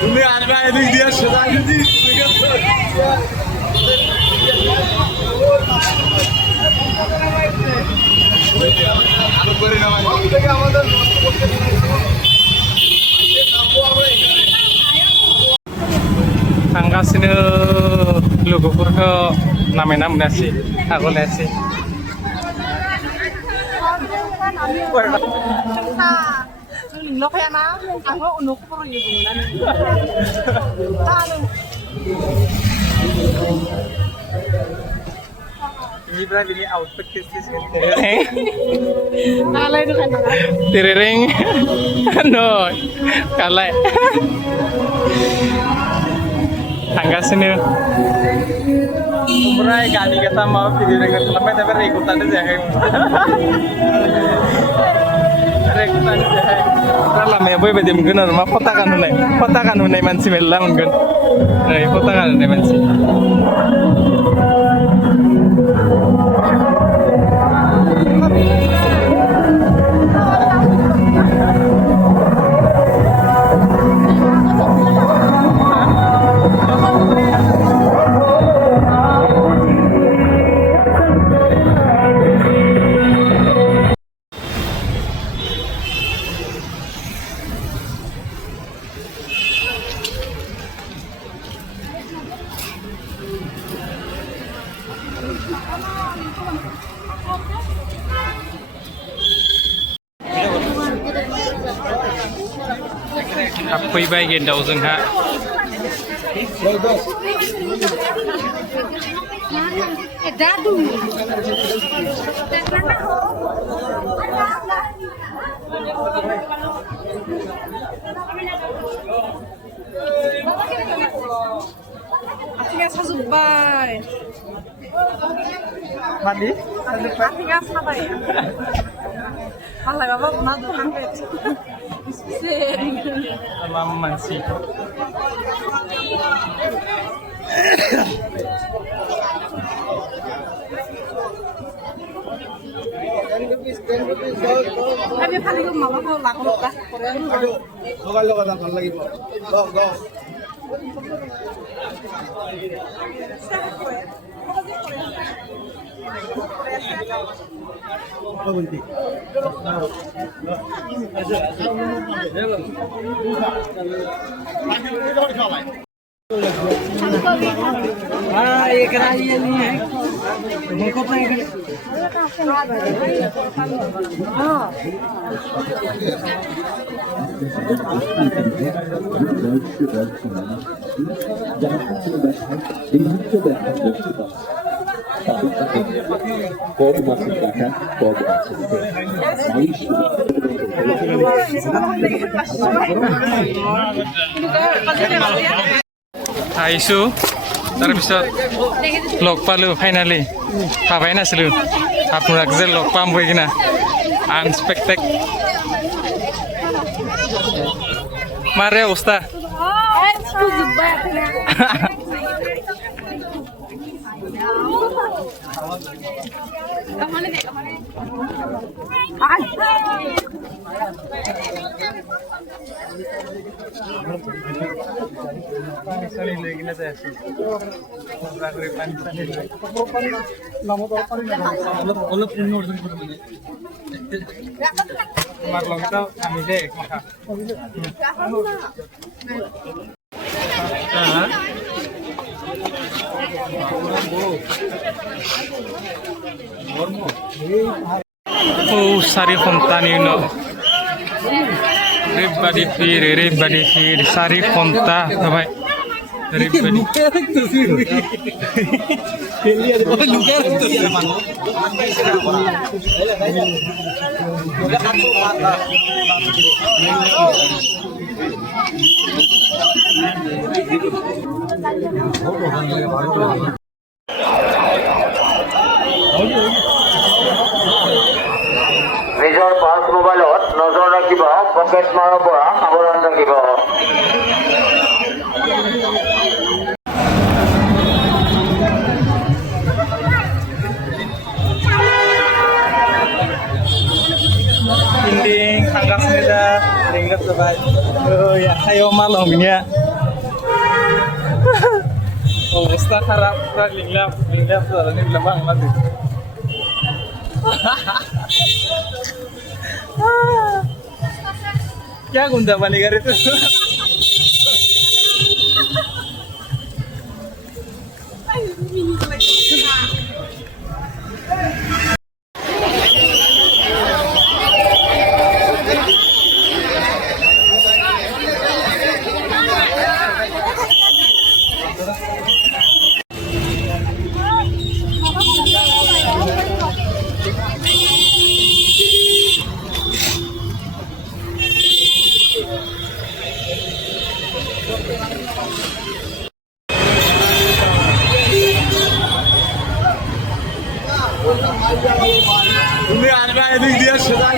তুমি আসবা এদিক দিয়ে সোজা যদি আমাদের थांगासिनो लोगोफोरखौ नामायना मोनासै आगोलायासै Ini ini outfit krisis terereng no kalai थांगासिनो ओमफ्राय गानि गोथा माबा भिडिअ रेकर्ड खालामबाय थाबाय रेकर्डानो जायाखै रेकर्डानो जायाखै दा लामाया बैबायदि मोनगोन आरो मा पताका नुनाय मानसि मेरला मोनगोन ओरै पताका नुनाय मानसि फैबाय गेटआव जोंहा आथिङा साजोब्बाय मादि आथिङा साबाय मालायबाबा उना दखानफोर मा मानसि আমি ফালিগো মামাকো লাখো লাখ কৰে লগাই লগাই ভাল লাগিব লগ লগ हाँ एक राही ये नहीं है देखो तो एक हाँ আহিছো তাৰপিছত লগ পালোঁ ফাইনেলি ভাবাই নাছিলোঁ আপোনাক যে লগ পাম হৈ কিনা আনএক্সপেক্টেড মাৰে অৱস্থা আমি যে सारि घन्टानि उनाव ओरैबादि फिर 4 घन्टा जाबाय ओरैबादि নিজৰ পাৰ্চ মোবাইলত নজৰ ৰাখিব পকেট মাৰৰ পৰা সাৱধান ৰাখিব Ending, tanggas nila, ringlet sa bahay. Oh, খাইও মালং নিয়া অবস্থা খারাপ পুরা লিংলাম পুরা নিলাম বাংলাদেশ क्या गुंदा बनेगा रे तो তুমি আর গায়ে দিক দিয়ে সেটা